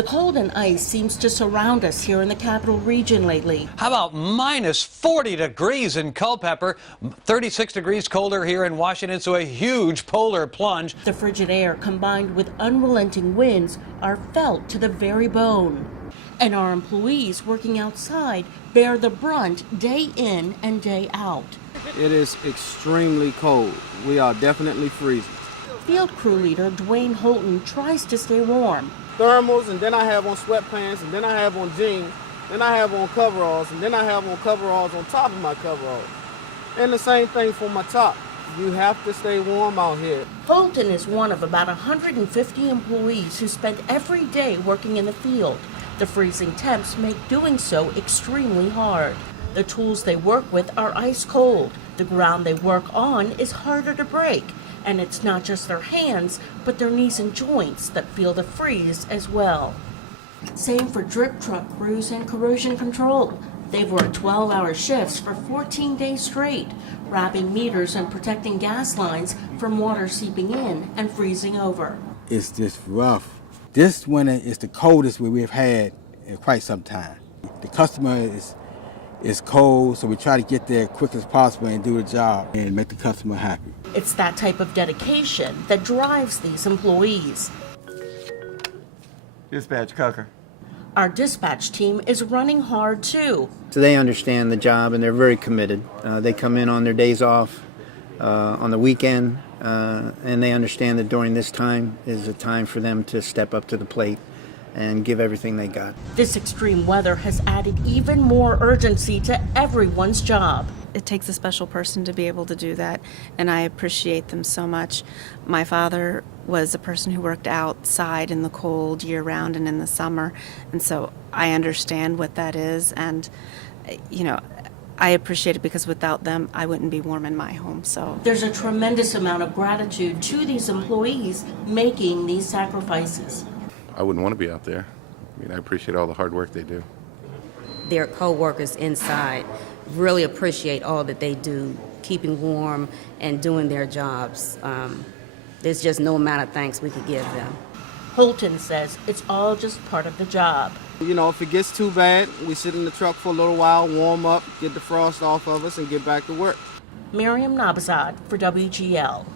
The cold and ice seems to surround us here in the capital region lately. How about minus 40 degrees in Culpeper, 36 degrees colder here in Washington, so a huge polar plunge. The frigid air combined with unrelenting winds are felt to the very bone. And our employees working outside bear the brunt day in and day out. It is extremely cold. We are definitely freezing. Field crew leader Dwayne Holton tries to stay warm. Thermals, and then I have on sweatpants, and then I have on jeans, then I have on coveralls, and then I have on coveralls on top of my coveralls. And the same thing for my top. You have to stay warm out here. Holton is one of about 150 employees who spend every day working in the field. The freezing temps make doing so extremely hard. The tools they work with are ice cold. The ground they work on is harder to break. And it's not just their hands, but their knees and joints that feel the freeze as well. Same for drip truck crews and corrosion control. They've worked 12-hour shifts for 14 days straight, wrapping meters and protecting gas lines from water seeping in and freezing over. It's just rough. This winter is the coldest we've had in quite some time. The customer is cold, so we try to get there as quick as possible and do the job and make the customer happy. It's that type of dedication that drives these employees. Dispatch Cucker. Our dispatch team is running hard too. So they understand the job and they're very committed. They come in on their days off, on the weekend, and they understand that during this time is a time for them to step up to the plate and give everything they got. This extreme weather has added even more urgency to everyone's job. It takes a special person to be able to do that, and I appreciate them so much. My father was a person who worked outside in the cold year-round and in the summer, and so I understand what that is, and I appreciate it because without them, I wouldn't be warm in my home. So there's a tremendous amount of gratitude to these employees making these sacrifices. I wouldn't want to be out there. I mean, I appreciate all the hard work they do. Their co-workers inside really appreciate all that they do, keeping warm and doing their jobs. There's just no amount of thanks we could give them. Holton says it's all just part of the job. You know, if it gets too bad, we sit in the truck for a little while, warm up, get the frost off of us, and get back to work. Miriam Nabazad for WGL.